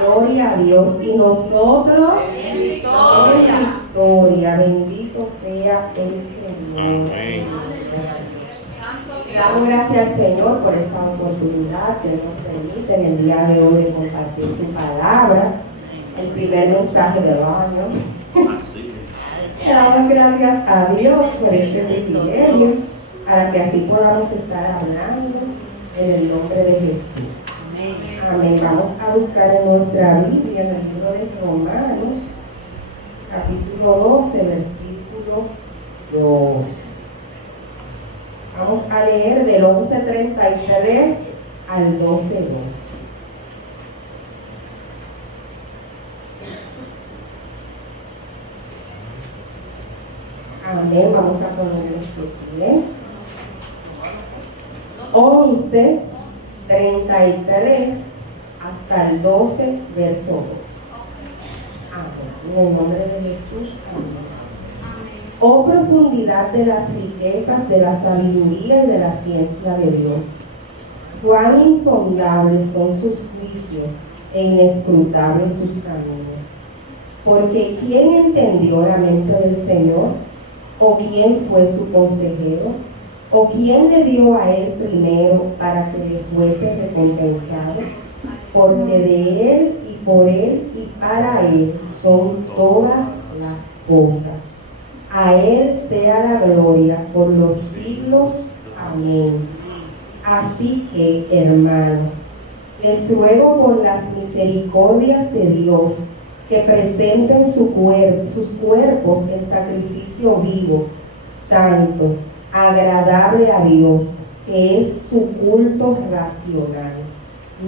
Gloria a Dios. Y nosotros en victoria. en victoria. Bendito sea el Señor. Amén. Damos gracias al Señor por esta oportunidad que nos permite en el día de hoy de compartir su palabra, el primer mensaje del año. Damos gracias a Dios por este privilegio, para que así podamos estar hablando en el nombre de Jesús. Amén. Vamos a buscar en nuestra Biblia, en el libro de Romanos, capítulo 12, versículo 2. Vamos a leer del 11:33 al 12:2. Amén. Vamos a ponernos de pie. 11:33 hasta el 12, verso 2. Amén. En el nombre de Jesús. Amén. Oh profundidad de las riquezas de la sabiduría y de la ciencia de Dios. Cuán insondables son sus juicios e inescrutables sus caminos. Porque ¿quién entendió la mente del Señor? ¿O quién fue su consejero? ¿O quién le dio a él primero para que le fuese recompensado? Porque de él y por él y para él son todas las cosas. A él sea la gloria por los siglos. Amén. Así que, hermanos, les ruego por las misericordias de Dios que presenten sus cuerpos en sacrificio vivo, santo, agradable a Dios, que es su culto racional.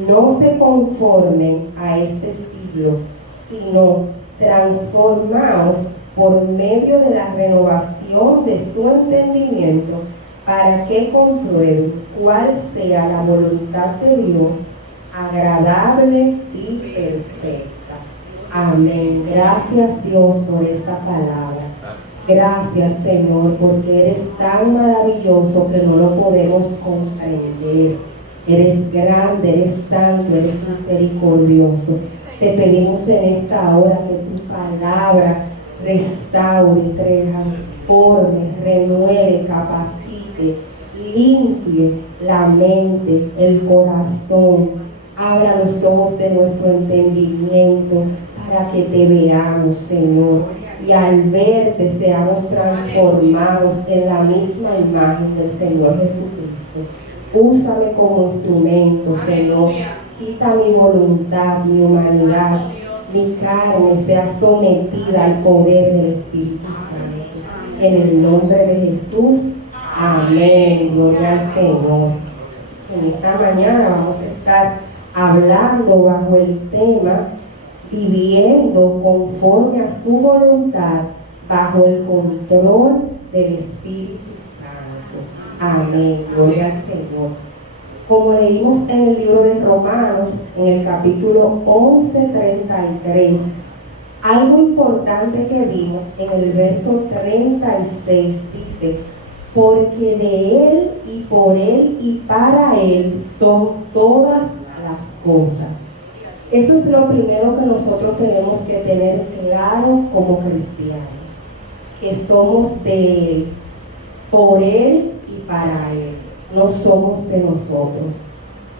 No se conformen a este siglo, sino transformaos por medio de la renovación de su entendimiento, para que comprueben cuál sea la voluntad de Dios, agradable y perfecta. Amén. Gracias, Dios, por esta palabra. Gracias, Señor, porque eres tan maravilloso que no lo podemos comprender. Eres grande, eres santo, eres misericordioso. Te pedimos en esta hora que tu palabra restaure, transforme, renueve, capacite, limpie la mente, el corazón, abra los ojos de nuestro entendimiento para que te veamos, Señor, y al verte seamos transformados en la misma imagen del Señor Jesucristo. Úsame como instrumento, Señor. Quita mi voluntad, mi humanidad, mi carne sea sometida al poder del Espíritu Santo. En el nombre de Jesús, amén. Gloria al Señor. En esta mañana vamos a estar hablando bajo el tema viviendo conforme a su voluntad, bajo el control del Espíritu Santo. Amén. Gloria al Señor. Como leímos en el libro de Romanos, en el capítulo 11:33, algo importante que vimos en el verso 36 dice: porque de él y por él y para él son todas las cosas. Eso es lo primero que nosotros tenemos que tener claro como cristianos, que somos de él, por él y para él. No somos de nosotros,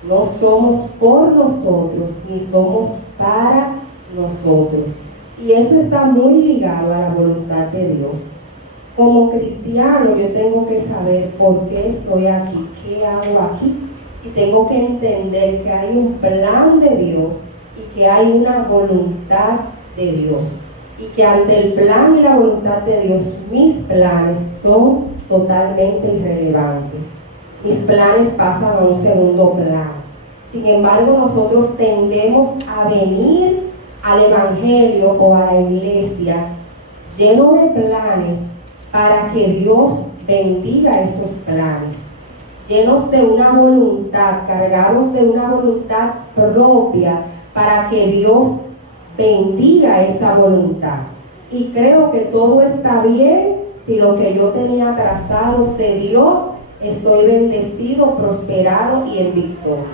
no somos por nosotros, ni somos para nosotros. Y eso está muy ligado a la voluntad de Dios. Como cristiano yo tengo que saber por qué estoy aquí, qué hago aquí, y tengo que entender que hay un plan de Dios y que hay una voluntad de Dios, y que ante el plan y la voluntad de Dios mis planes son totalmente irrelevantes. Mis planes pasan a un segundo plano. Sin embargo, nosotros tendemos a venir al Evangelio o a la iglesia lleno de planes para que Dios bendiga esos planes, llenos de una voluntad, cargados de una voluntad propia para que Dios bendiga esa voluntad. Y creo que todo está bien si lo que yo tenía trazado se dio. Estoy bendecido, prosperado y en victoria.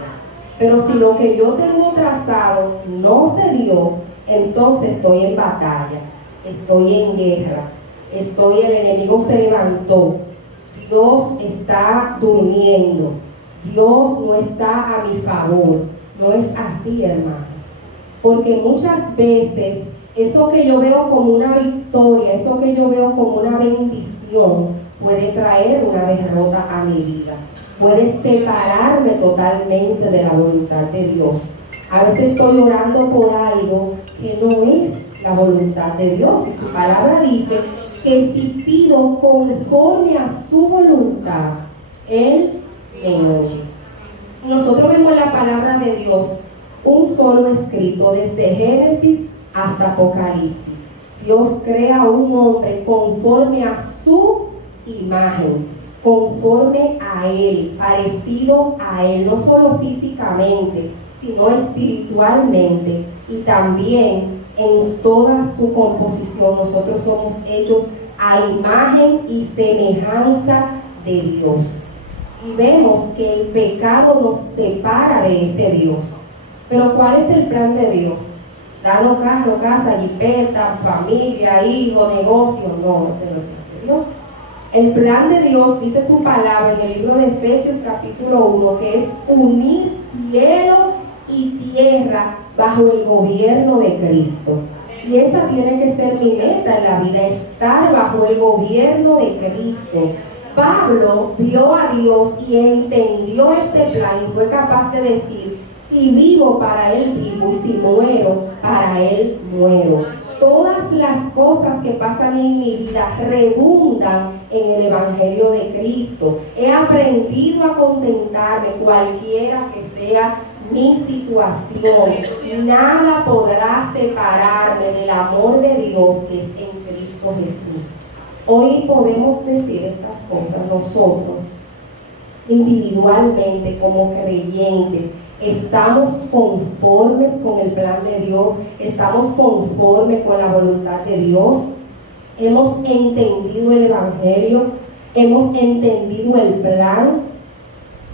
Pero si lo que yo tengo trazado no se yo, entonces estoy en batalla, estoy en guerra, el enemigo se levantó, Dios está durmiendo, Dios no está a mi favor. No es así, hermanos, porque muchas veces eso que yo veo como una victoria, eso que yo veo como una bendición, puede traer una derrota a mi vida, puede separarme totalmente de la voluntad de Dios. A veces estoy orando por algo que no es la voluntad de Dios, y su palabra dice que si pido conforme a su voluntad, Él me oye. Nosotros vemos en la palabra de Dios un solo escrito, desde Génesis hasta Apocalipsis. Dios crea a un hombre conforme a su imagen, conforme a Él, parecido a Él, no solo físicamente, sino espiritualmente, y también en toda su composición. Nosotros somos hechos a imagen y semejanza de Dios. Y vemos que el pecado nos separa de ese Dios. Pero ¿cuál es el plan de Dios? Darnos carro, casa, jipeta, familia, hijo, negocio. No, ese no es el plan de Dios. El plan de Dios, dice su palabra en el libro de Efesios capítulo 1, que es unir cielo y tierra bajo el gobierno de Cristo. Y esa tiene que ser mi meta en la vida, estar bajo el gobierno de Cristo. Pablo vio a Dios y entendió este plan y fue capaz de decir: si vivo, para Él vivo, y si muero, para Él muero. Todas las cosas que pasan en mi vida redundan en el Evangelio de Cristo. He aprendido a contentarme cualquiera que sea mi situación. Nada podrá separarme del amor de Dios que es en Cristo Jesús. Hoy podemos decir estas cosas nosotros individualmente como creyentes. ¿Estamos conformes con el plan de Dios? ¿Estamos conformes con la voluntad de Dios? ¿Hemos entendido el Evangelio? ¿Hemos entendido el plan?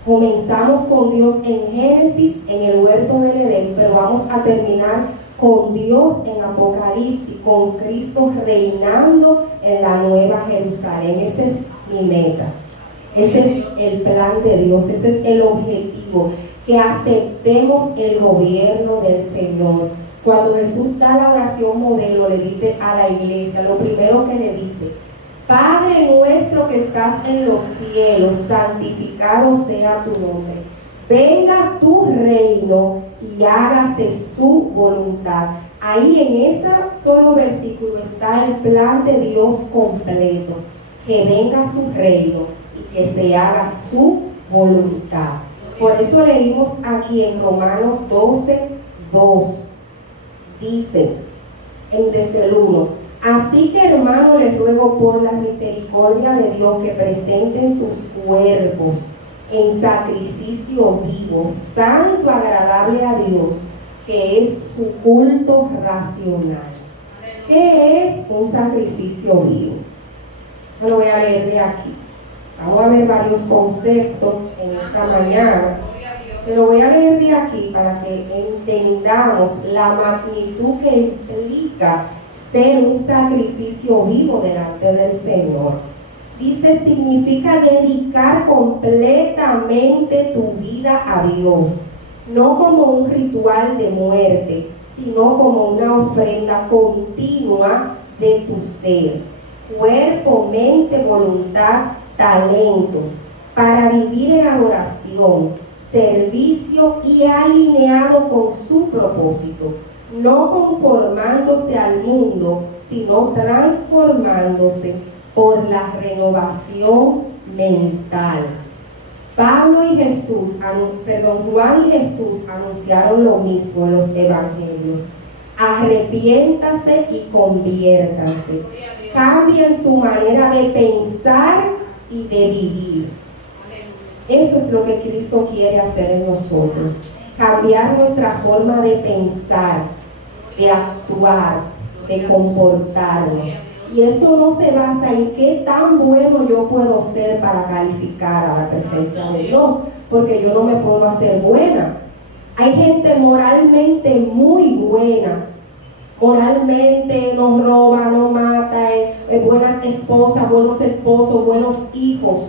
Comenzamos con Dios en Génesis, en el huerto del Edén, pero vamos a terminar con Dios en Apocalipsis, con Cristo reinando en la nueva Jerusalén. Esa es mi meta. Ese es el plan de Dios, ese es el objetivo, que aceptemos el gobierno del Señor. Cuando Jesús da la oración modelo, le dice a la iglesia, lo primero que le dice: Padre nuestro que estás en los cielos, santificado sea tu nombre. Venga tu reino y hágase su voluntad. Ahí en ese solo versículo está el plan de Dios completo. Que venga su reino y que se haga su voluntad. Por eso leímos aquí en Romanos 12:2. Dice, desde el 1: así que, hermano, les ruego por la misericordia de Dios que presenten sus cuerpos en sacrificio vivo, santo, agradable a Dios, que es su culto racional. ¿Qué es un sacrificio vivo? Yo lo voy a leer de aquí. Vamos a ver varios conceptos en esta mañana, pero voy a leer de aquí para que entendamos la magnitud que implica ser un sacrificio vivo delante del Señor. Dice, significa dedicar completamente tu vida a Dios, no como un ritual de muerte, sino como una ofrenda continua de tu ser, cuerpo, mente, voluntad, talentos, para vivir en adoración, servicio y alineado con su propósito, no conformándose al mundo, sino transformándose por la renovación mental. Juan y Jesús anunciaron lo mismo en los evangelios. Arrepiéntase y conviértanse. Cambien su manera de pensar y de vivir. Eso es lo que Cristo quiere hacer en nosotros. Cambiar nuestra forma de pensar, de actuar, de comportarnos. Y esto no se basa en qué tan bueno yo puedo ser para calificar a la presencia de Dios, porque yo no me puedo hacer buena. Hay gente moralmente muy buena, moralmente no roba, no mata, buenas esposas, buenos esposos, buenos hijos,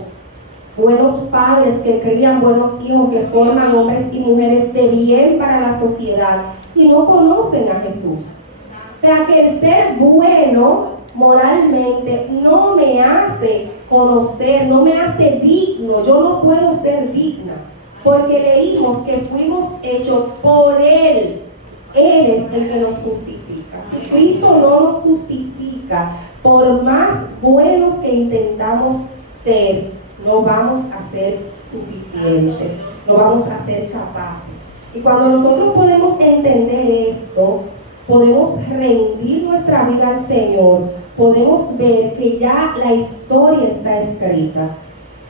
buenos padres que crían buenos hijos, que forman hombres y mujeres de bien para la sociedad y no conocen a Jesús. O sea que el ser bueno moralmente no me hace conocer, no me hace digno, yo no puedo ser digna, porque leímos que fuimos hechos por Él. Él es el que nos justifica. Si Cristo no nos justifica, por más buenos que intentamos ser, no vamos a ser suficientes, no vamos a ser capaces. Y cuando nosotros podemos entender esto, podemos rendir nuestra vida al Señor, podemos ver que ya la historia está escrita,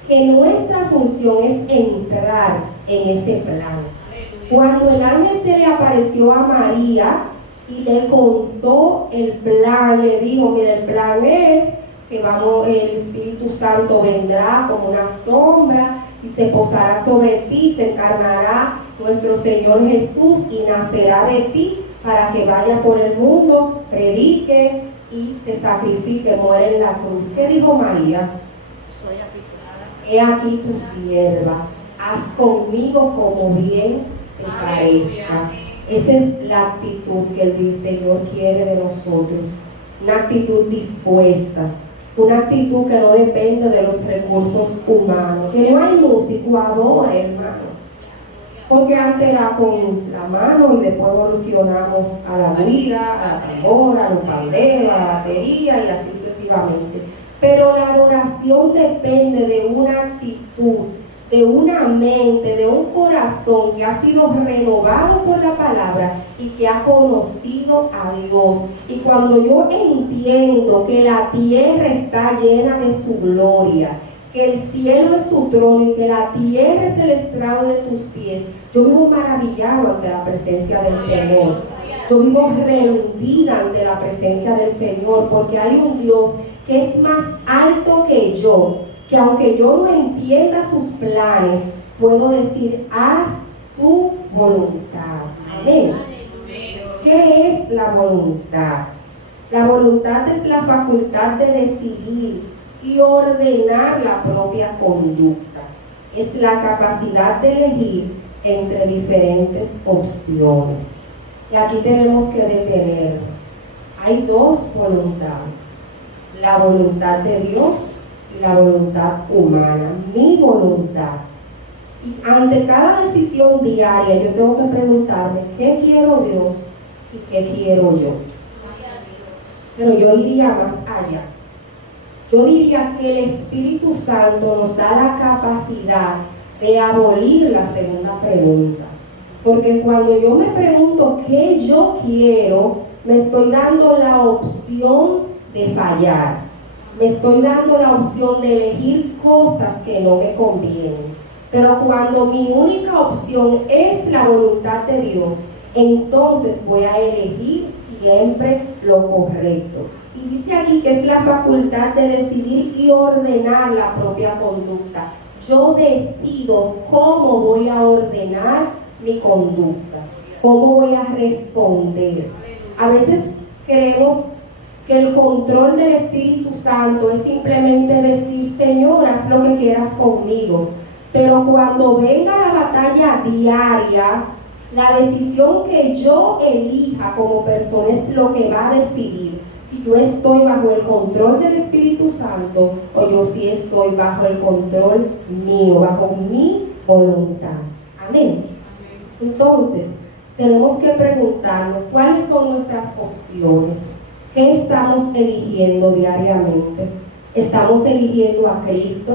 que nuestra función es entrar en ese plan. Cuando el ángel se le apareció a María y le contó el plan, le dijo, mira, el plan es que el Espíritu Santo vendrá como una sombra y se posará sobre ti, se encarnará nuestro Señor Jesús y nacerá de ti para que vaya por el mundo, predique y se sacrifique, muere en la cruz. ¿Qué dijo María? He aquí tu sierva, haz conmigo como bien te parezca. Esa es la actitud que el Señor quiere de nosotros, una actitud dispuesta, una actitud que no depende de los recursos humanos. Que no hay músico, adore, hermano, porque antes era con la mano y después evolucionamos a la guira, a la tambora, a los panderos, a la batería y así sucesivamente. Pero la adoración depende de una actitud, de una mente, de un corazón que ha sido renovado por la palabra y que ha conocido a Dios. Y cuando yo entiendo que la tierra está llena de su gloria, que el cielo es su trono y que la tierra es el estrado de tus pies, yo vivo maravillado ante la presencia del Señor. Yo vivo rendida ante la presencia del Señor, porque hay un Dios que es más alto que yo, que aunque yo no entienda sus planes, puedo decir, haz tu voluntad. Amén. ¿Qué es la voluntad? La voluntad es la facultad de decidir y ordenar la propia conducta. Es la capacidad de elegir entre diferentes opciones. Y aquí tenemos que detenernos. Hay dos voluntades: la voluntad de Dios y la voluntad humana, mi voluntad. Y ante cada decisión diaria yo tengo que preguntarme, ¿qué quiero Dios y qué quiero yo? Pero yo iría más allá. Yo diría que el Espíritu Santo nos da la capacidad de abolir la segunda pregunta. Porque cuando yo me pregunto qué yo quiero, me estoy dando la opción de fallar. Me estoy dando la opción de elegir cosas que no me convienen. Pero cuando mi única opción es la voluntad de Dios, entonces voy a elegir siempre lo correcto. Y dice aquí que es la facultad de decidir y ordenar la propia conducta. Yo decido cómo voy a ordenar mi conducta, cómo voy a responder. A veces creemos que el control del Espíritu Santo es simplemente decir, Señor, haz lo que quieras conmigo. Pero cuando venga la batalla diaria, la decisión que yo elija como persona es lo que va a decidir si yo estoy bajo el control del Espíritu Santo o yo sí estoy bajo el control mío, bajo mi voluntad. Amén. Entonces, tenemos que preguntarnos cuáles son nuestras opciones. ¿Qué estamos eligiendo diariamente? ¿Estamos eligiendo a Cristo?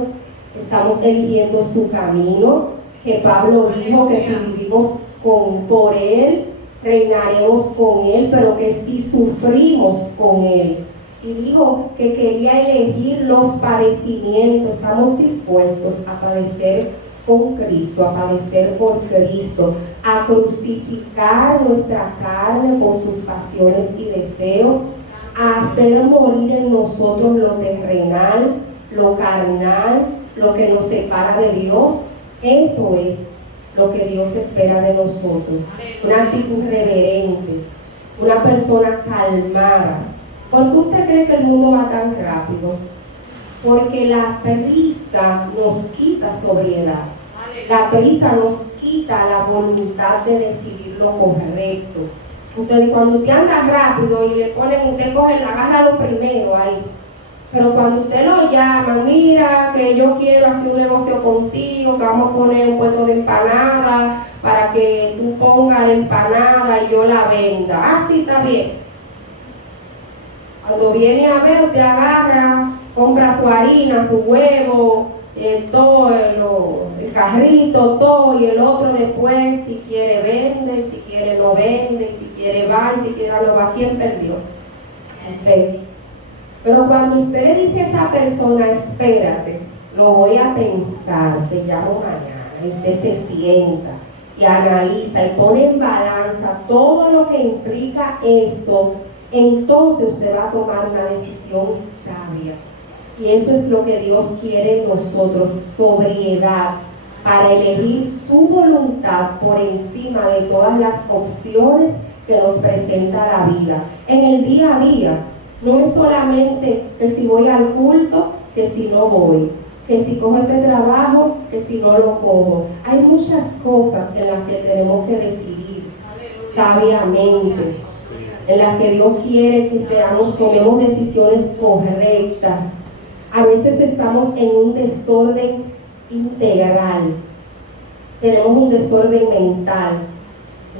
¿Estamos eligiendo su camino? Que Pablo dijo que si vivimos por Él, reinaremos con Él, pero que si sufrimos con Él. Y dijo que quería elegir los padecimientos. Estamos dispuestos a padecer con Cristo, a padecer por Cristo, a crucificar nuestra carne con sus pasiones y deseos, a hacer morir en nosotros lo terrenal, lo carnal, lo que nos separa de Dios. Eso es lo que Dios espera de nosotros. Una actitud reverente, una persona persona calmada. ¿Por qué usted cree que el mundo va tan rápido? Porque la prisa nos quita sobriedad. La prisa nos quita la voluntad de decidir lo correcto. Cuando usted anda rápido y le ponen, usted coge, agarra lo primero ahí. Pero cuando usted lo llama, mira que yo quiero hacer un negocio contigo, que vamos a poner un puesto de empanada para que tú pongas la empanada y yo la venda. Ah, sí, está bien. Cuando viene a ver, usted agarra, compra su harina, su huevo, todo el carrito, todo, y el otro después, si quiere vende, si quiere no vende, si quiere va y si quiere no va. ¿Quién perdió? Usted. Pero cuando usted le dice a esa persona, espérate, lo voy a pensar, te llamo mañana, y usted se sienta y analiza y pone en balanza todo lo que implica eso, entonces usted va a tomar una decisión sabia. Y eso es lo que Dios quiere en nosotros, sobriedad, para elegir su voluntad por encima de todas las opciones que nos presenta la vida. En el día a día, no es solamente que si voy al culto, que si no voy, que si cojo este trabajo, que si no lo cojo. Hay muchas cosas en las que tenemos que decidir sabiamente, en las que Dios quiere que tomemos decisiones correctas. A veces estamos en un desorden integral, tenemos un desorden mental,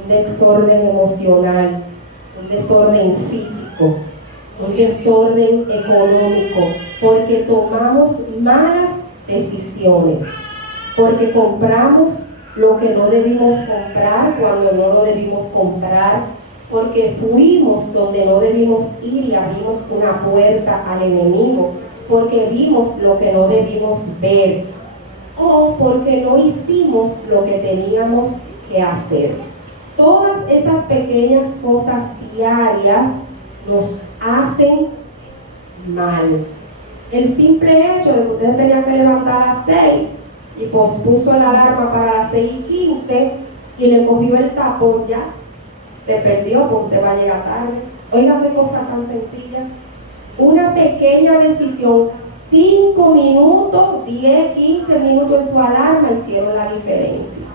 un desorden emocional, un desorden físico, un desorden económico, porque tomamos malas decisiones, porque compramos lo que no debimos comprar cuando no lo debimos comprar, porque fuimos donde no debimos ir y abrimos una puerta al enemigo, porque vimos lo que no debimos ver, o porque no hicimos lo que teníamos que hacer. Todas esas pequeñas cosas diarias nos hacen mal. El simple hecho de que usted tenía que levantar a las 6 y pospuso la alarma para las 6:15 y le cogió el tapón, ya te perdió porque usted va a llegar tarde. Oiga, qué cosa tan sencilla. Una pequeña decisión, 5 minutos, 10, 15 minutos en su alarma hicieron la diferencia.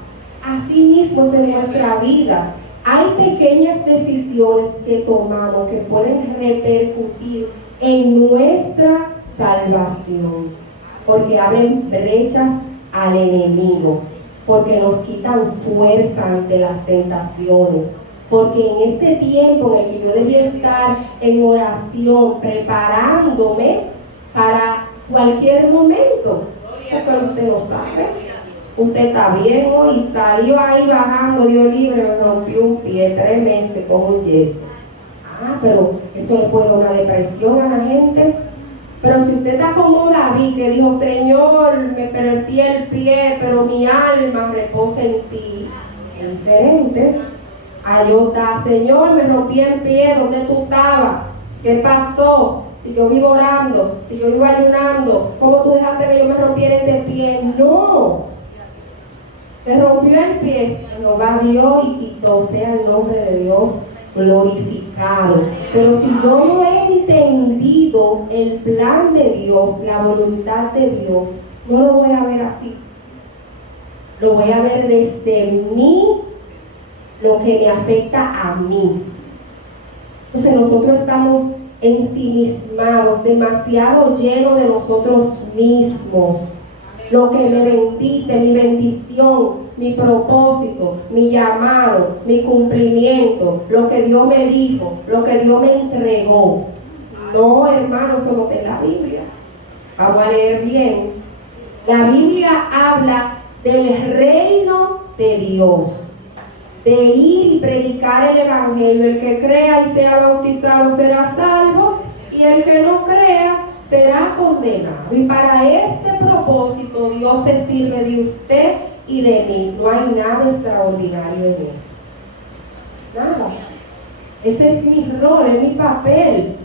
Así mismo es en nuestra vida. Hay pequeñas decisiones que tomamos que pueden repercutir en nuestra salvación, porque abren brechas al enemigo, porque nos quitan fuerza ante las tentaciones, porque en este tiempo en el que yo debía estar en oración, preparándome para cualquier momento, porque usted no sabe. Usted está bien hoy, salió ahí bajando, Dios libre, me rompió un pie, 3 meses con un yeso. Ah, pero eso le puede dar una depresión a la gente. Pero si usted está como David, que dijo, Señor, me perdí el pie, pero mi alma reposa en ti, es diferente. Ayuda, Señor, me rompí el pie, ¿dónde tú estabas? ¿Qué pasó? Si yo vivo orando, si yo vivo ayunando, ¿cómo tú dejaste que yo me rompiera este pie? No. Se rompió el pie, Jehová dio y quitó, sea el nombre de Dios glorificado. Pero si yo no he entendido el plan de Dios, la voluntad de Dios, no lo voy a ver así. Lo voy a ver desde mí, lo que me afecta a mí. Entonces nosotros estamos ensimismados, demasiado llenos de nosotros mismos. Lo que me bendice, mi bendición, mi propósito, mi llamado, mi cumplimiento, lo que Dios me dijo, lo que Dios me entregó. No, hermanos, eso no está en la Biblia. Vamos a leer bien. La Biblia habla del reino de Dios, de ir y predicar el evangelio. El que crea y sea bautizado será salvo, y el que no crea será condenado. Y para este propósito Dios se sirve de usted y de mí. No hay nada extraordinario en eso. Nada. Ese es mi rol, es mi papel.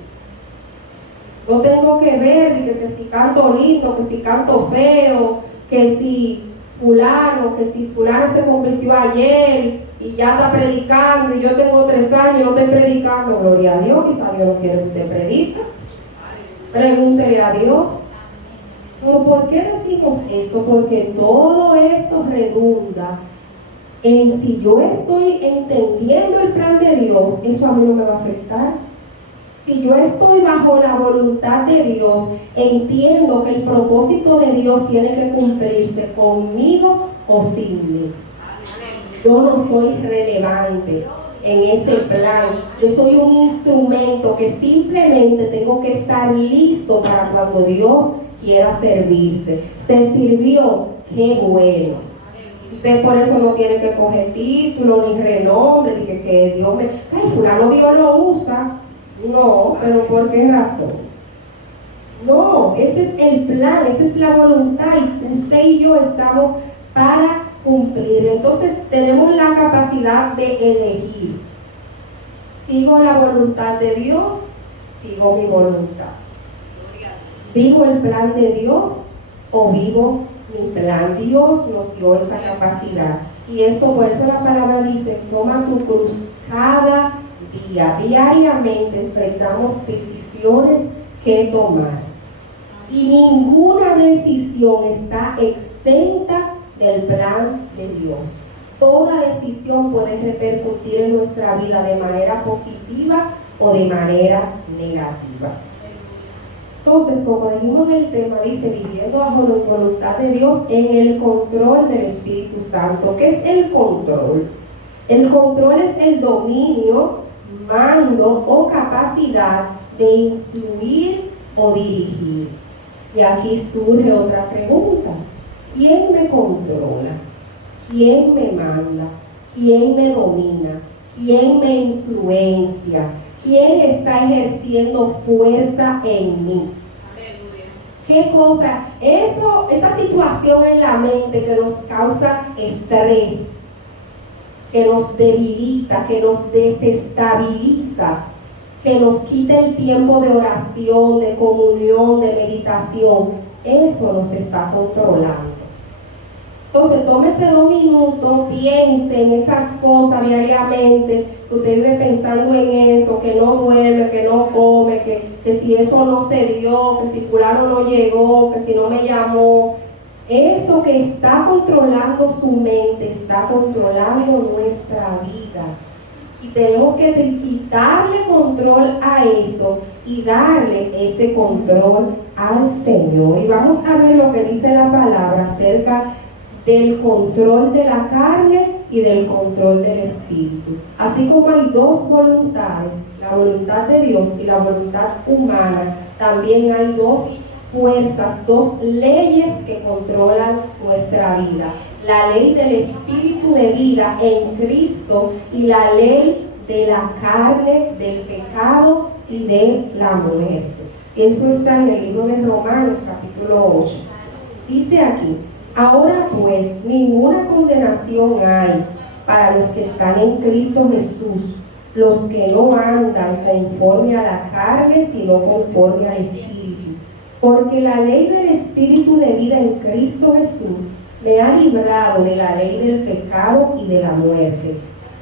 No tengo que ver que si canto lindo, que si canto feo, que si fulano se convirtió ayer, y ya está predicando, y yo tengo 3 años y no estoy predicando, gloria a Dios, quizá Dios no quiere que usted predique. Pregúntele a Dios. Pero ¿por qué decimos esto? Porque todo esto redunda en si yo estoy entendiendo el plan de Dios, eso a mí no me va a afectar. Si yo estoy bajo la voluntad de Dios, entiendo que el propósito de Dios tiene que cumplirse conmigo o sin mí. Yo no soy relevante en ese plan. Yo soy un instrumento que simplemente tengo que estar listo para cuando Dios quiera servirse. Se sirvió, qué bueno. Usted por eso no tiene que coger título ni renombre, de que Dios me... Ay, fulano Dios lo usa. No, pero ¿por qué razón? No, ese es el plan, esa es la voluntad y usted y yo estamos para cumplir. Entonces tenemos la capacidad de elegir. ¿Sigo la voluntad de Dios? Sigo mi voluntad. ¿Vivo el plan de Dios o vivo mi plan? Dios nos dio esa capacidad. Y esto, por eso la palabra dice, toma tu cruz cada día. Diariamente enfrentamos decisiones que tomar. Y ninguna decisión está exenta del plan de Dios. Toda decisión puede repercutir en nuestra vida de manera positiva o de manera negativa. Entonces, como dijimos en el tema, dice, viviendo bajo la voluntad de Dios en el control del Espíritu Santo. ¿Qué es el control? El control es el dominio, mando o capacidad de influir o dirigir. Y aquí surge otra pregunta. ¿Quién me controla? ¿Quién me manda? ¿Quién me domina? ¿Quién me influencia? ¿Quién está ejerciendo fuerza en mí? ¿Qué cosa? Esa situación en la mente que nos causa estrés, que nos debilita, que nos desestabiliza, que nos quita el tiempo de oración, de comunión, de meditación, eso nos está controlando. Entonces, tómese 2 minutos, piense en esas cosas diariamente, que usted vive pensando en eso, que no duerme, que no come, que si eso no se dio, que si fulano no llegó, que si no me llamó. Eso que está controlando su mente, está controlando nuestra vida. Y tenemos que quitarle control a eso y darle ese control al Señor. Y vamos a ver lo que dice la palabra acerca del control de la carne y del control del espíritu. Así como hay 2 voluntades, la voluntad de Dios y la voluntad humana, también hay 2 fuerzas, 2 leyes que controlan nuestra vida. La ley del espíritu de vida en Cristo y la ley de la carne, del pecado y de la muerte. Eso está en el libro de Romanos capítulo 8. Dice aquí, ahora pues ninguna condenación hay para los que están en Cristo Jesús, los que no andan conforme a la carne, sino conforme al Espíritu. Porque la ley del Espíritu de vida en Cristo Jesús me ha librado de la ley del pecado y de la muerte.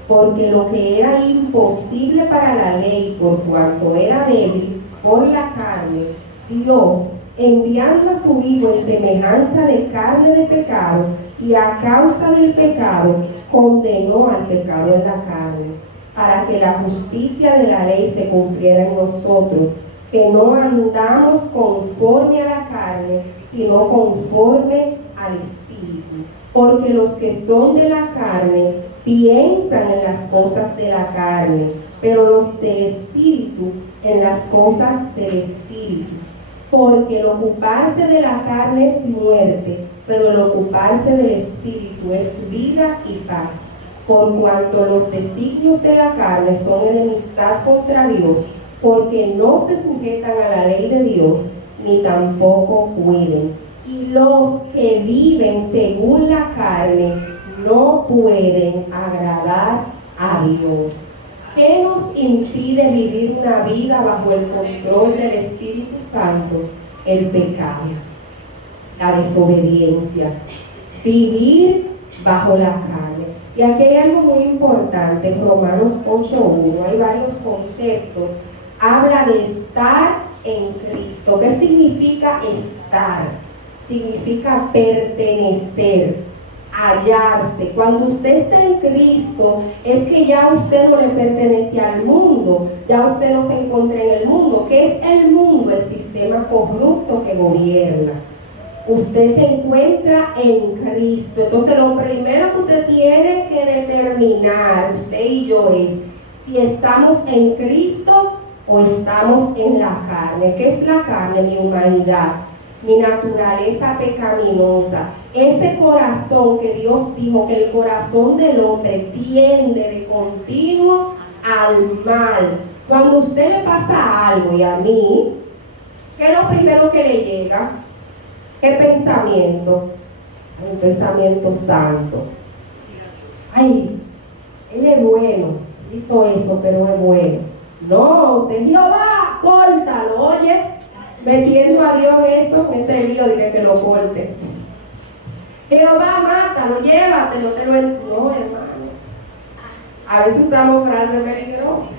Porque lo que era imposible para la ley, por cuanto era débil por la carne, Dios, enviando a su Hijo en semejanza de carne de pecado, y a causa del pecado, condenó al pecado en la carne, para que la justicia de la ley se cumpliera en nosotros, que no andamos conforme a la carne, sino conforme al Espíritu. Porque los que son de la carne piensan en las cosas de la carne, pero los del Espíritu en las cosas del Espíritu. Porque el ocuparse de la carne es muerte, pero el ocuparse del Espíritu es vida y paz. Por cuanto los designios de la carne son enemistad contra Dios, porque no se sujetan a la ley de Dios, ni tampoco pueden. Y los que viven según la carne no pueden agradar a Dios. ¿Qué nos impide vivir una vida bajo el control del Espíritu Santo? El pecado, la desobediencia, vivir bajo la carne. Y aquí hay algo muy importante, Romanos 8:1, hay varios conceptos. Habla de estar en Cristo. ¿Qué significa estar? Significa pertenecer, hallarse. Cuando usted está en Cristo, es que ya usted no le pertenece al mundo, ya usted no se encuentra en el mundo. ¿Qué es el mundo? El sistema corrupto que gobierna. Usted se encuentra en Cristo. Entonces lo primero que usted tiene que determinar, usted y yo, es si estamos en Cristo o estamos en la carne. ¿Qué es la carne? Mi humanidad, mi naturaleza pecaminosa, ese corazón que Dios dijo que el corazón del hombre tiende de continuo al mal. Cuando a usted le pasa algo, y a mí, ¿qué es lo primero que le llega? ¿Qué pensamiento? Un pensamiento santo. Ay, él es bueno, hizo eso, pero es bueno. No, de Jehová, córtalo, oye, metiendo a Dios eso, ese lío de que lo corte. Jehová, mátalo, llévatelo, no, hermano. A veces usamos frases peligrosas.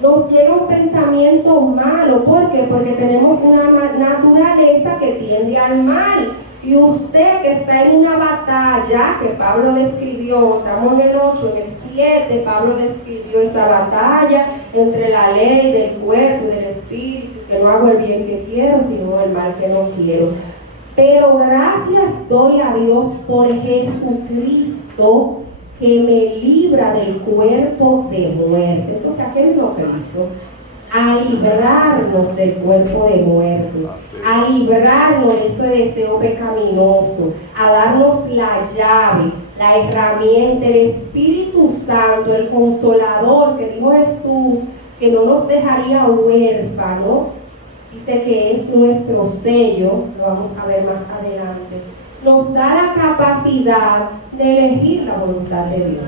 Nos llega un pensamiento malo. ¿Por qué? Porque tenemos una naturaleza que tiende al mal. Y usted que está en una batalla que Pablo describió, estamos en el 8, en el 7, Pablo describió esa batalla entre la ley del cuerpo y del espíritu, que no hago el bien que quiero, sino el mal que no quiero. Pero gracias doy a Dios por Jesucristo, que me libra del cuerpo de muerte. Entonces, ¿a qué vino Cristo? A librarnos del cuerpo de muerte, a librarnos de ese deseo pecaminoso, a darnos la llave, la herramienta, el Espíritu Santo, el Consolador, que dijo Jesús, que no nos dejaría huérfanos. Dice que es nuestro sello, lo vamos a ver más adelante. Nos da la capacidad de elegir la voluntad de Dios.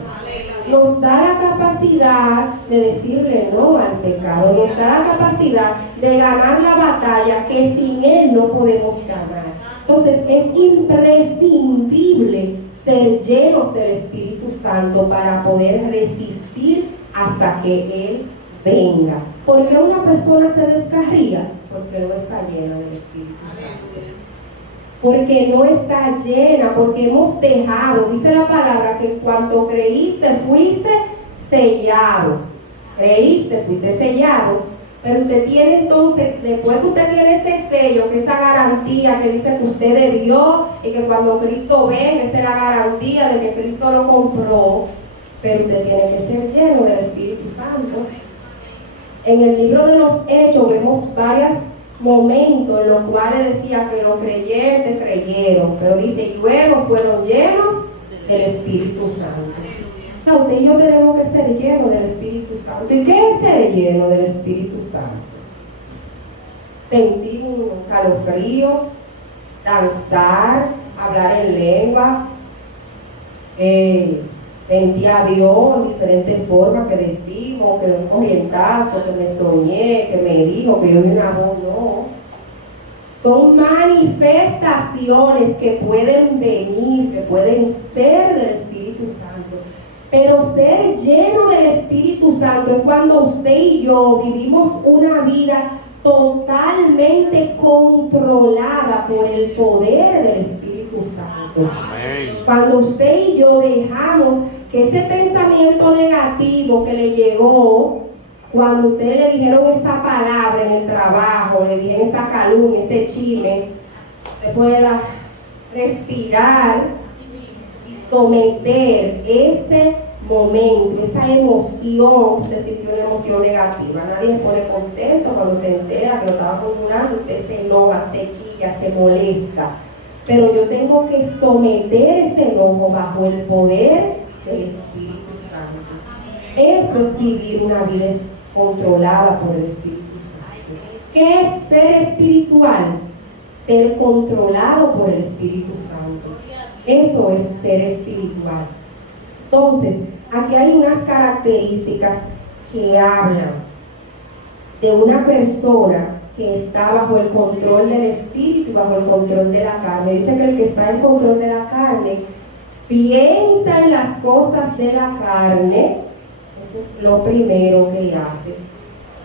Nos da la capacidad de decirle no al pecado. Nos da la capacidad de ganar la batalla que sin Él no podemos ganar. Entonces es imprescindible ser llenos del Espíritu Santo para poder resistir hasta que Él venga. ¿Por qué una persona se descarría? Porque no está llena del Espíritu Santo. Porque no está llena, porque hemos dejado, dice la palabra, que cuando creíste fuiste sellado. Creíste, fuiste sellado. Pero usted tiene entonces, después que usted tiene ese sello, que esa garantía que dice que usted es de Dios y que cuando Cristo venga, esa es la garantía de que Cristo lo compró, pero usted tiene que ser lleno del Espíritu Santo. En el libro de los Hechos vemos varios momentos en los cuales decía que los creyentes creyeron, pero dice, y luego fueron llenos del Espíritu Santo. No, usted y yo tenemos que ser llenos del Espíritu Santo. ¿Y qué es ser lleno del Espíritu Santo? Sentir un calofrío, danzar, hablar en lengua, sentir a Dios en diferentes formas que decimos, que un corrientazo, que me soñé, que me dijo, que yo vi una voz, no. Son manifestaciones que pueden venir, que pueden ser del Espíritu Santo. Pero ser lleno del Espíritu Santo es cuando usted y yo vivimos una vida totalmente controlada por el poder del Espíritu Santo. Amén. Cuando usted y yo dejamos que ese pensamiento negativo que le llegó, cuando usted le dijeron esa palabra en el trabajo, le dijeron esa calumnia, ese chisme, usted pueda respirar y someter ese momento, esa emoción. Usted sintió una emoción negativa, nadie se pone contento cuando se entera que lo estaba conjurando, usted se enoja, se quilla, se molesta, pero yo tengo que someter ese enojo bajo el poder del Espíritu Santo. Eso es vivir una vida controlada por el Espíritu Santo. ¿Qué es ser espiritual? Ser controlado por el Espíritu Santo. Eso es ser espiritual. Entonces, aquí hay unas características que hablan de una persona que está bajo el control del Espíritu y bajo el control de la carne. Dice que el que está en control de la carne piensa en las cosas de la carne, eso es lo primero que hace,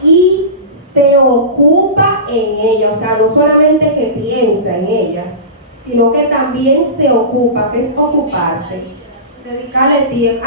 y se ocupa en ella, o sea, no solamente que piensa en ellas, sino que también se ocupa, que es ocuparse, dedicarle tiempo.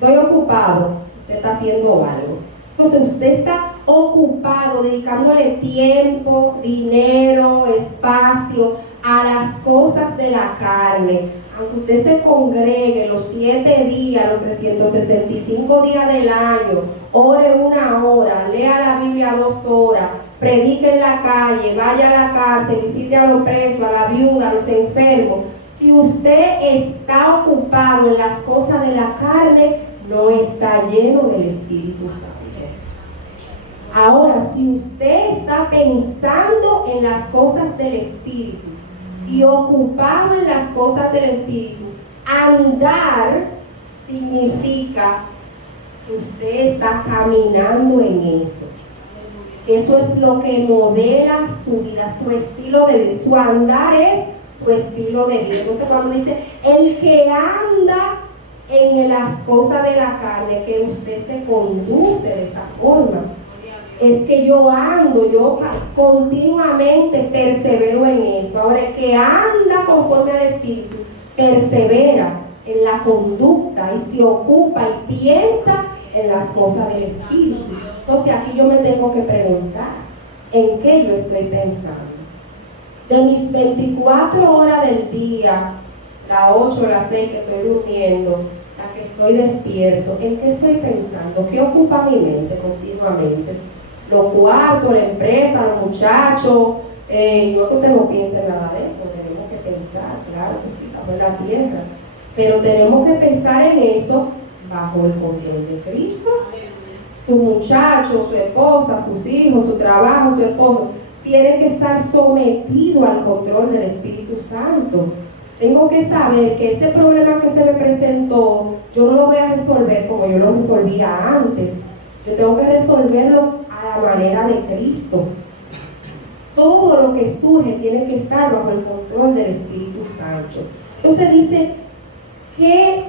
Estoy ocupado, usted está haciendo algo. Entonces usted está ocupado, dedicándole tiempo, dinero, espacio a las cosas de la carne. Aunque usted se congregue los 7 días, los 365 días del año, ore 1 hora, lea la Biblia 2 horas, predique en la calle, vaya a la cárcel, visite a los presos, a la viuda, a los enfermos. Si usted está ocupado en las cosas de la carne, no está lleno del Espíritu Santo. Ahora, si usted está pensando en las cosas del Espíritu y ocupado en las cosas del Espíritu, andar significa que usted está caminando en eso. Eso es lo que modela su vida, su estilo de vida. Su andar es su estilo de vida. Entonces cuando dice, el que anda en las cosas de la carne, que usted se conduce de esa forma. Es que yo ando, yo continuamente persevero en eso. Ahora, el que anda conforme al Espíritu, persevera en la conducta y se ocupa y piensa en las cosas del Espíritu. Entonces aquí yo me tengo que preguntar, ¿en qué yo estoy pensando? De mis 24 horas del día, las 8, las 6 que estoy durmiendo, la que estoy despierto, ¿en qué estoy pensando? ¿Qué ocupa mi mente continuamente? Los cuartos, la empresa, los muchachos, no que usted no piense en nada de eso, tenemos que pensar, claro que sí, estamos en la tierra, pero tenemos que pensar en eso bajo el control de Cristo. Su muchacho, su esposa, sus hijos, su trabajo, su esposo, tienen que estar sometidos al control del Espíritu Santo. Tengo que saber que ese problema que se me presentó, yo no lo voy a resolver como yo lo resolvía antes. Yo tengo que resolverlo a la manera de Cristo. Todo lo que surge tiene que estar bajo el control del Espíritu Santo. Entonces dice que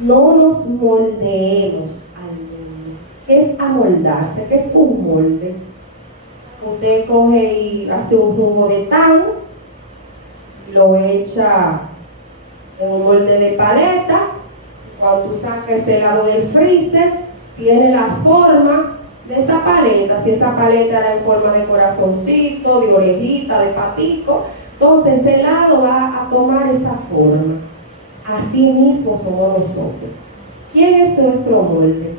no nos moldeemos al mundo. ¿Qué es amoldarse? ¿Qué es un molde? Usted coge y hace un jugo de tan, lo echa en un molde de paleta. Cuando tú sacas ese helado del freezer, tiene la forma de esa paleta. Si esa paleta era en forma de corazoncito, de orejita, de patico, entonces ese helado va a tomar esa forma. Así mismo somos nosotros. ¿Quién es nuestro molde?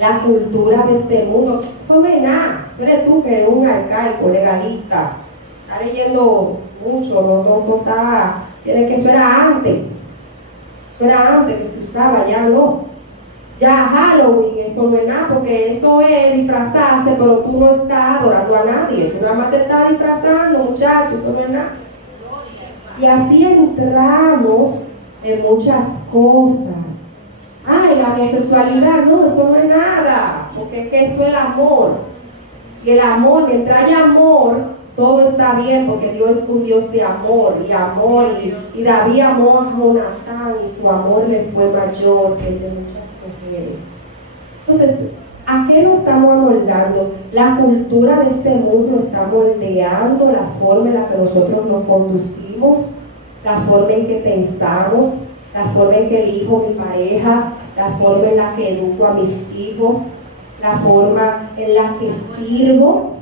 La cultura de este mundo. Eso no es nada. Eso eres tú que eres un arcaico, legalista. Está leyendo mucho, no está. Tiene que eso era antes. Eso era antes que se usaba, ya no. Ya Halloween, eso no es nada, porque eso es disfrazarse, pero tú no estás adorando a nadie. Tú nada más te estás disfrazando, muchachos, eso no es nada. Y así entramos en muchas cosas. Ay, la homosexualidad, no, eso no es nada, porque es que eso es el amor. Y el amor, mientras haya amor, todo está bien, porque Dios es un Dios de amor, y David amó a Jonatán, y su amor le fue mayor que el de muchas mujeres. Entonces, ¿a qué nos estamos amoldando? La cultura de este mundo está moldeando la forma en la que nosotros nos conducimos, la forma en que pensamos, la forma en que elijo mi pareja, la forma en la que educo a mis hijos, la forma en la que sirvo.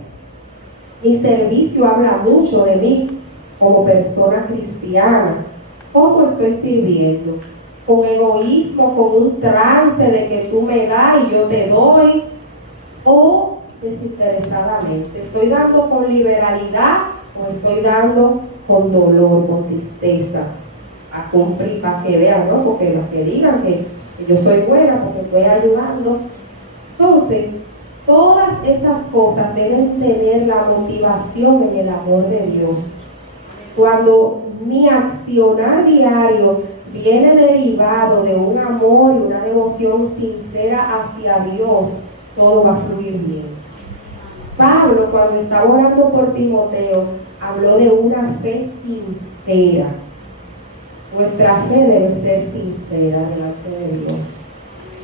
Mi servicio habla mucho de mí como persona cristiana. ¿Cómo estoy sirviendo? ¿Con egoísmo, con un trance de que tú me das y yo te doy? ¿O desinteresadamente? ¿Estoy dando con liberalidad o estoy dando con dolor, con tristeza? A cumplir, para que vean, ¿no? Porque los que digan que yo soy buena porque estoy ayudando. Entonces, todas esas cosas deben tener la motivación en el amor de Dios. Cuando mi accionar diario viene derivado de un amor y una devoción sincera hacia Dios, todo va a fluir bien. Pablo, cuando estaba orando por Timoteo, habló de una fe sincera. Nuestra fe debe ser sincera delante de Dios.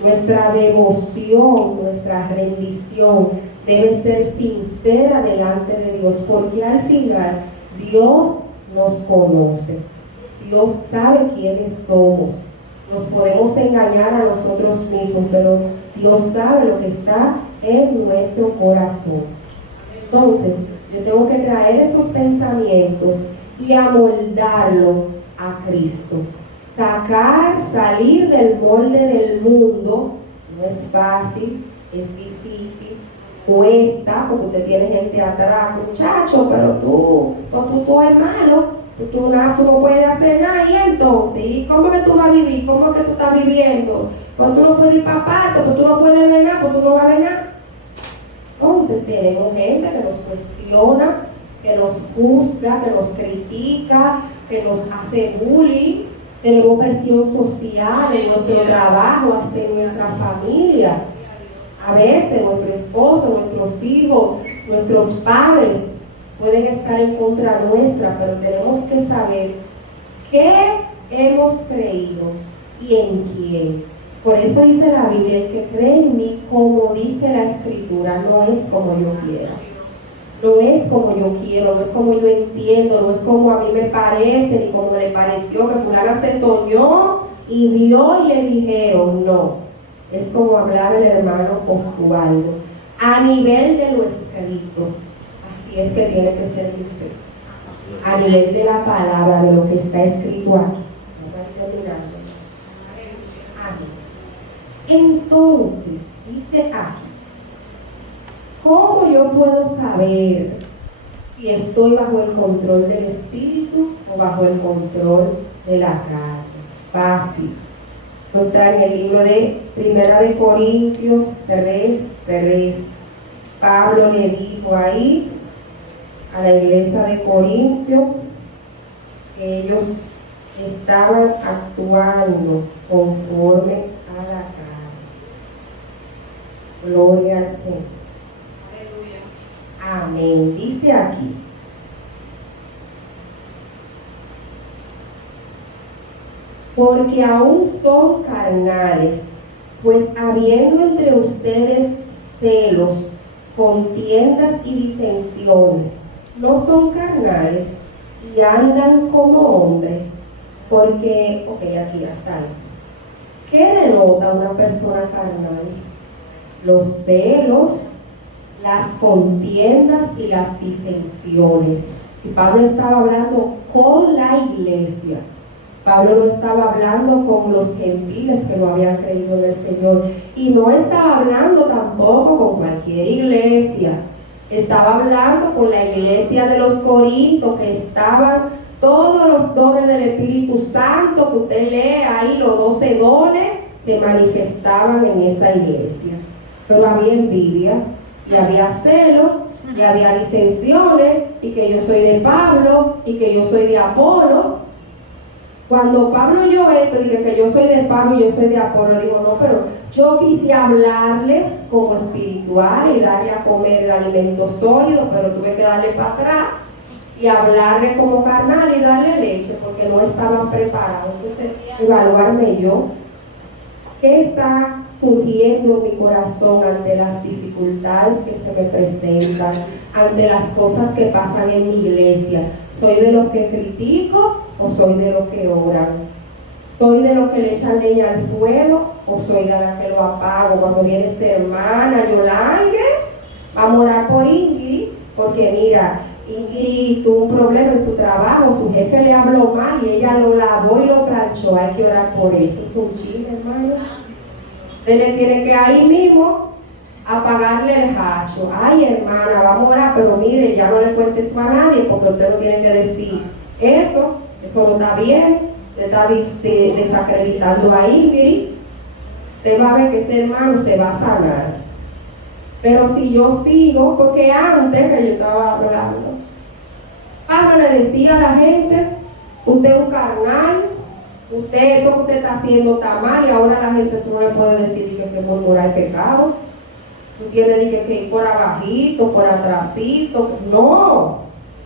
Nuestra devoción, nuestra rendición debe ser sincera delante de Dios, porque al final Dios nos conoce. Dios sabe quiénes somos. Nos podemos engañar a nosotros mismos, pero Dios sabe lo que está en nuestro corazón. Entonces, yo tengo que traer esos pensamientos y amoldarlo a Cristo. Salir del molde del mundo no es fácil, es difícil, cuesta, porque usted tiene gente atrás, muchacho, pero tú eres malo, tú no puedes hacer nada, y entonces, ¿y cómo que tú vas a vivir? ¿Cómo que tú estás viviendo? Pues tú no puedes ir para aparte, pues tú no puedes ver nada, pues tú no vas a ver nada. Entonces tenemos gente que nos cuestiona, que nos juzga, que nos critica, que nos hace bullying. Tenemos presión social en nuestro trabajo, hasta en nuestra familia. A veces nuestro esposo, nuestros hijos, nuestros padres pueden estar en contra nuestra, pero tenemos que saber qué hemos creído y en quién. Por eso dice la Biblia, el que cree en mí, como dice la Escritura, no es como yo quiera. No es como yo quiero, no es como yo entiendo, no es como a mí me parece, ni como le pareció, que fulana se soñó y vio y le dijeron, no. Es como hablaba el hermano Osvaldo, a nivel de lo escrito. Así es que tiene que ser mi fe. A nivel de la palabra, de lo que está escrito aquí. Entonces, dice aquí, ¿cómo yo puedo saber si estoy bajo el control del Espíritu o bajo el control de la carne? Fácil. Esto está en el libro de 1 Corintios 3:3. Pablo le dijo ahí a la iglesia de Corintio que ellos estaban actuando conforme a la carne. Gloria al Señor. Amén. Dice aquí. Porque aún son carnales, pues habiendo entre ustedes celos, contiendas y disensiones, no son carnales y andan como hombres. Porque, aquí está. ¿Qué denota una persona carnal? Los celos, las contiendas y las disensiones. Y Pablo estaba hablando con la iglesia. Pablo no estaba hablando con los gentiles que no habían creído en el Señor. Y no estaba hablando tampoco con cualquier iglesia. Estaba hablando con la iglesia de los Corintios, que estaban todos los dones del Espíritu Santo, que usted lee ahí, los 12 dones, se manifestaban en esa iglesia. Pero había envidia, y había celos, y había disensiones, y que yo soy de Pablo, y que yo soy de Apolo. Cuando Pablo oyó esto, dije que yo soy de Pablo y yo soy de Apolo, digo, no, pero yo quise hablarles como espiritual y darle a comer el alimento sólido, pero tuve que darle para atrás y hablarles como carnal y darle leche, porque no estaban preparados. Entonces, evaluarme yo, ¿qué está surgiendo en mi corazón ante las dificultades que se me presentan, ante las cosas que pasan en mi iglesia? ¿Soy de los que critico o soy de los que oran? ¿Soy de los que le echan leña al fuego o soy de la que lo apago? Cuando viene esta hermana Yolaine, vamos a orar por Ingrid, porque mira, Ingrid tuvo un problema en su trabajo, su jefe le habló mal y ella lo lavó y lo planchó. Hay que orar por eso. Es un chisme, hermano. Usted le tiene que ahí mismo apagarle el hacho. Ay, hermana, vamos a orar, pero mire, ya no le cuentes eso a nadie, porque usted no tiene que decir eso no está bien, usted está desacreditando a Ingrid. Usted va a ver que ese hermano se va a sanar. Pero si yo sigo, porque antes que yo estaba hablando, Pablo le decía a la gente, usted es un carnal, esto que usted está haciendo está mal, y ahora la gente tú no le puedes decir que murmurar pecado. Tú tienes que ir por abajito, por atrásito. No.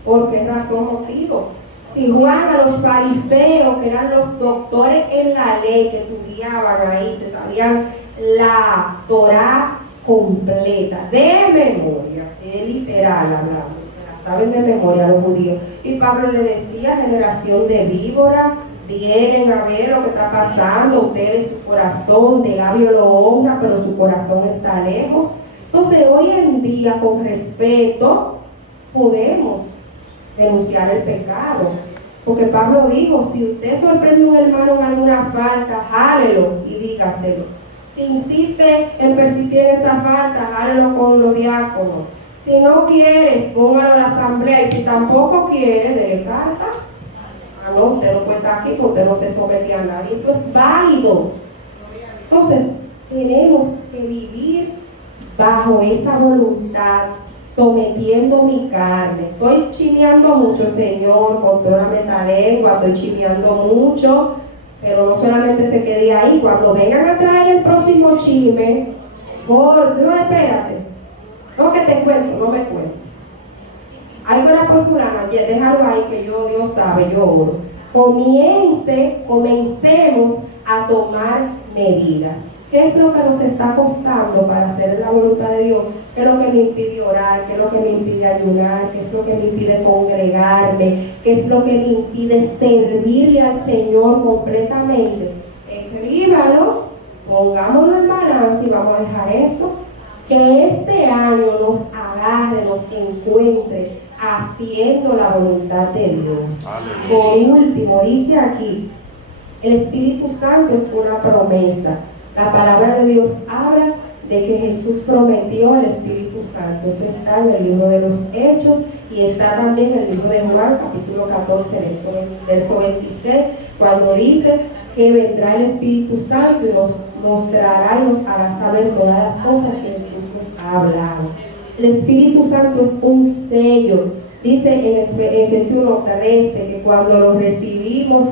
¿Por qué razón, motivo? Si Juan a los fariseos, que eran los doctores en la ley, que estudiaban ahí, se sabían la Torá completa, de memoria, es literal hablando, se la saben de memoria los judíos. Y Pablo le decía, generación de víbora, vienen a ver lo que está pasando, ustedes su corazón de labio lo honra, pero su corazón está lejos. Entonces hoy en día, con respeto, podemos denunciar el pecado, porque Pablo dijo, si usted sorprende a un hermano en alguna falta, jálelo y dígaselo. Si insiste en persistir en esa falta, jálelo con los diáconos. Si no quieres, póngalo a la asamblea, y si tampoco quiere, dele carta. Ah, no, usted no puede estar aquí porque usted no se somete a nadie. Eso es válido. Entonces, tenemos que vivir bajo esa voluntad, sometiendo mi carne. Estoy chimeando mucho, Señor, contrólame esta lengua, estoy chimeando mucho, pero no solamente se quede ahí. Cuando vengan a traer el próximo chisme, no, espérate, no que te cuento, no me cuento. Algo era por fulano, déjalo ahí que Dios sabe, yo oro. Comencemos a tomar medidas. ¿Qué es lo que nos está costando para hacer la voluntad de Dios? ¿Qué es lo que me impide orar? ¿Qué es lo que me impide ayunar? ¿Qué es lo que me impide congregarme? ¿Qué es lo que me impide servirle al Señor completamente? Escríbalo, pongámoslo en balance y vamos a dejar eso. Que este año nos agarre, nos encuentre haciendo la voluntad de Dios. Por último, dice aquí, el Espíritu Santo es una promesa. La palabra de Dios habla de que Jesús prometió el Espíritu Santo. Eso está en el libro de los Hechos y está también en el libro de Juan, capítulo 14, verso 26, cuando dice que vendrá el Espíritu Santo y nos mostrará y nos hará saber todas las cosas que Jesús nos ha hablado. El Espíritu Santo es un sello. Dice en Efesios 1:13 que cuando lo recibimos,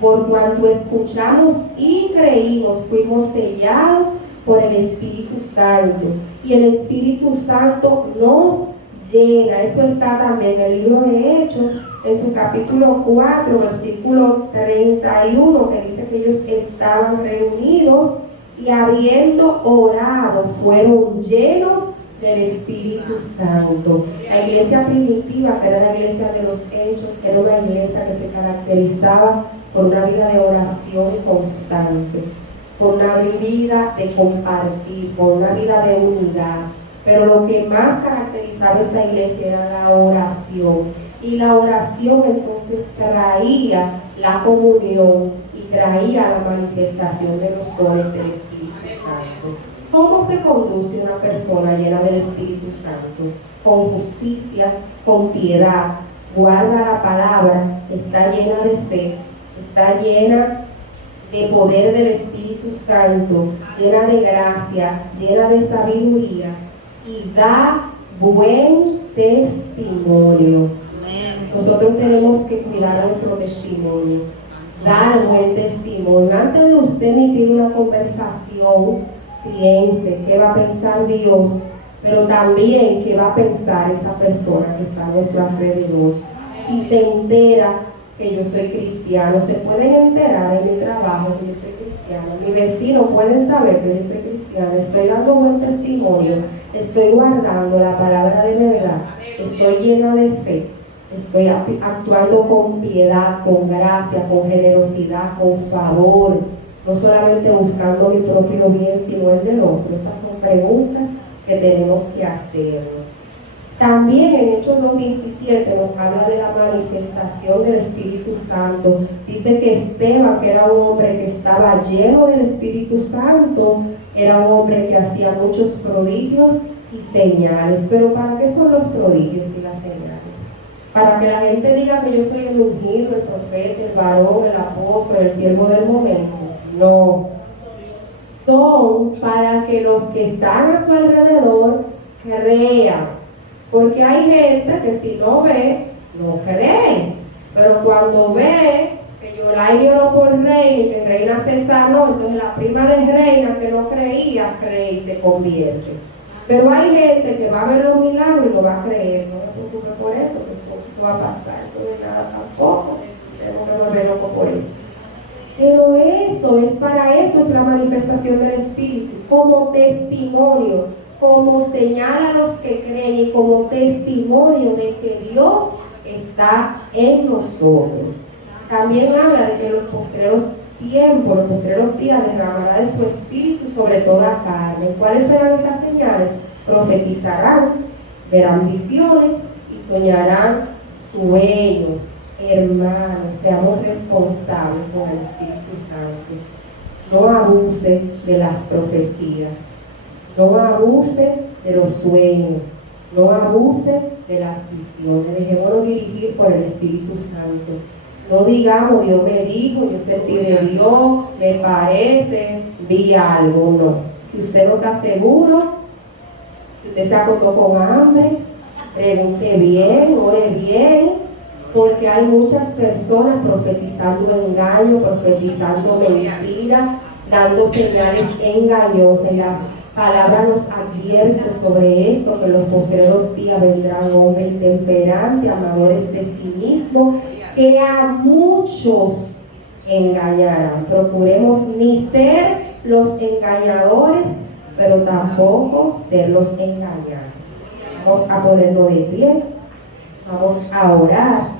por cuanto escuchamos y creímos, fuimos sellados por el Espíritu Santo. Y el Espíritu Santo nos llena. Eso está también en el libro de Hechos, en su capítulo 4, versículo 31, que dice que ellos estaban reunidos y habiendo orado, fueron llenos del Espíritu Santo. La iglesia primitiva, que era la iglesia de los Hechos, era una iglesia que se caracterizaba por una vida de oración constante, por una vida de compartir, por una vida de unidad. Pero lo que más caracterizaba esta iglesia era la oración. Y la oración entonces traía la comunión y traía la manifestación de los dones del Espíritu Santo. ¿Cómo se conduce una persona llena del Espíritu Santo? Con justicia, con piedad, guarda la palabra, está llena de fe, está llena de poder del Espíritu Santo, llena de gracia, llena de sabiduría y da buen testimonio. Nosotros tenemos que cuidar nuestro testimonio, dar buen testimonio. Antes de usted emitir una conversación, piense qué va a pensar Dios, pero también qué va a pensar esa persona que está a nuestro alrededor. Si se entera que yo soy cristiano, se pueden enterar en mi trabajo que yo soy cristiano, mi vecino pueden saber que yo soy cristiano, estoy dando buen testimonio, estoy guardando la palabra de verdad, estoy llena de fe, estoy actuando con piedad, con gracia, con generosidad, con favor, no solamente buscando mi propio bien, sino el del otro. Estas son preguntas que tenemos que hacernos. También en Hechos 2:17 nos habla de la manifestación del Espíritu Santo. Dice que Esteban, que era un hombre que estaba lleno del Espíritu Santo, era un hombre que hacía muchos prodigios y señales. Pero ¿para qué son los prodigios y las señales? Para que la gente diga que yo soy el ungido, el profeta, el varón, el apóstol, el siervo del momento. No. Son para que los que están a su alrededor crean. Porque hay gente que si no ve, no cree. Pero cuando ve que Yolai oró por Reina, que Reina se sanó, entonces la prima de Reina que no creía, cree y se convierte. Pero hay gente que va a ver los milagros y lo va a creer. No se preocupe por eso, que eso va a pasar, eso de nada tampoco, tenemos que volver loco por eso. Pero para eso es la manifestación del Espíritu, como testimonio, como señal a los que creen y como testimonio de que Dios está en nosotros. También habla de que los postreros tiempos, los postreros días derramará de su Espíritu sobre toda carne. ¿Cuáles serán esas señales? Profetizarán, verán visiones y soñarán sueños. Hermanos, seamos responsables con el Espíritu Santo. No abuse de las profecías, no abuse de los sueños, no abuse de las visiones. Dejémonos dirigir por el Espíritu Santo. No digamos, Dios me dijo, yo sentí de Dios, me parece, vi algo. No. Si usted no está seguro, si usted se acostó con hambre, pregunte bien, ore bien, porque hay muchas personas profetizando engaño, profetizando mentiras, dando señales engañosas. La palabra nos advierte sobre esto, que en los postreros días vendrán hombres intemperantes, amadores de sí mismos, que a muchos engañarán. Procuremos ni ser los engañadores, pero tampoco ser los engañados. Vamos a ponerlo de pie, vamos a orar.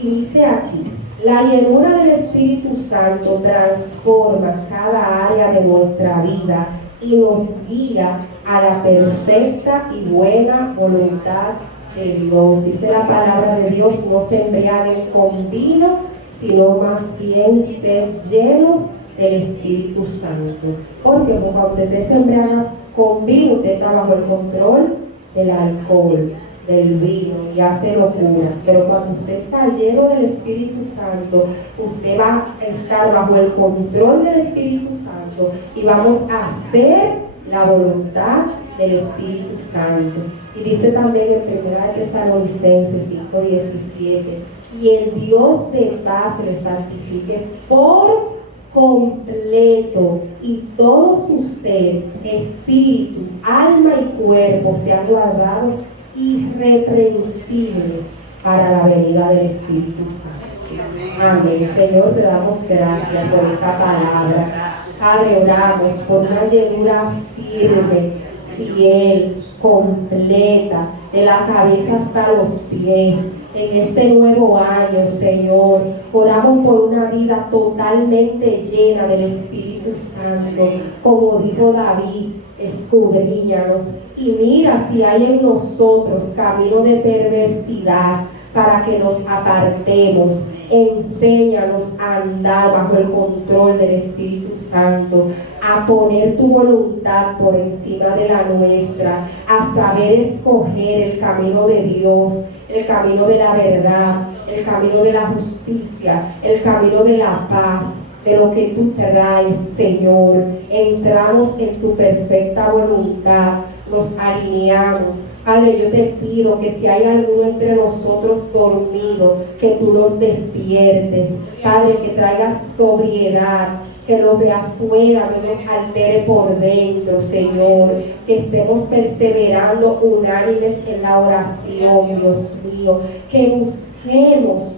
Y dice aquí, la llenura del Espíritu Santo transforma cada área de nuestra vida y nos guía a la perfecta y buena voluntad de Dios. Dice la palabra de Dios, no se embriaguen con vino, sino más bien ser llenos del Espíritu Santo. Porque cuando usted se embriaga con vino, usted está bajo el control del alcohol, del vino, y hace locuras. Pero cuando usted está lleno del Espíritu Santo, usted va a estar bajo el control del Espíritu Santo y vamos a hacer la voluntad del Espíritu Santo. Y dice también en 1 Tesalonicenses 5:17, y el Dios de paz les santifique por completo, y todo su ser, espíritu, alma y cuerpo sean guardados irreprensibles para la venida del Espíritu Santo. Amén. Señor, te damos gracias por esta palabra. Padre, oramos por una llenura firme, fiel, completa, de la cabeza hasta los pies. En este nuevo año, Señor, oramos por una vida totalmente llena del Espíritu Santo. Como dijo David, escudriñanos y mira si hay en nosotros camino de perversidad, para que nos apartemos. Enséñanos a andar bajo el control del Espíritu Santo, a poner tu voluntad por encima de la nuestra, a saber escoger el camino de Dios, el camino de la verdad, el camino de la justicia, el camino de la paz, de lo que tú traes, Señor. Entramos en tu perfecta voluntad, nos alineamos. Padre, yo te pido que si hay alguno entre nosotros dormido, que tú los despiertes. Padre, que traigas sobriedad, que lo de afuera no nos altere por dentro, Señor. Que estemos perseverando unánimes en la oración, Dios mío. Que busquemos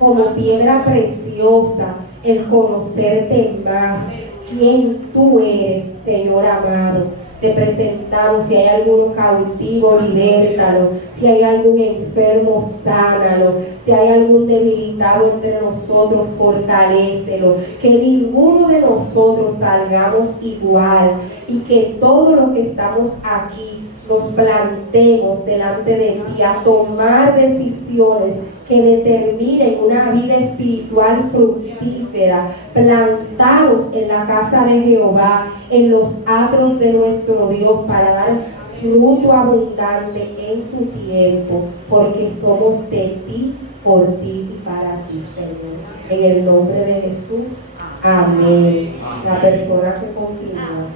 como piedra preciosa el conocerte más, quién tú eres, Señor amado. Te presentamos, si hay alguno cautivo, libértalo, si hay algún enfermo, sánalo, si hay algún debilitado entre nosotros, fortalécelo, que ninguno de nosotros salgamos igual, y que todos los que estamos aquí nos plantemos delante de ti a tomar decisiones que determinen una vida espiritual fructífera, plantados en la casa de Jehová, en los atrios de nuestro Dios, para dar fruto abundante en tu tiempo, porque somos de ti, por ti y para ti, Señor. En el nombre de Jesús, amén. La persona que continúa.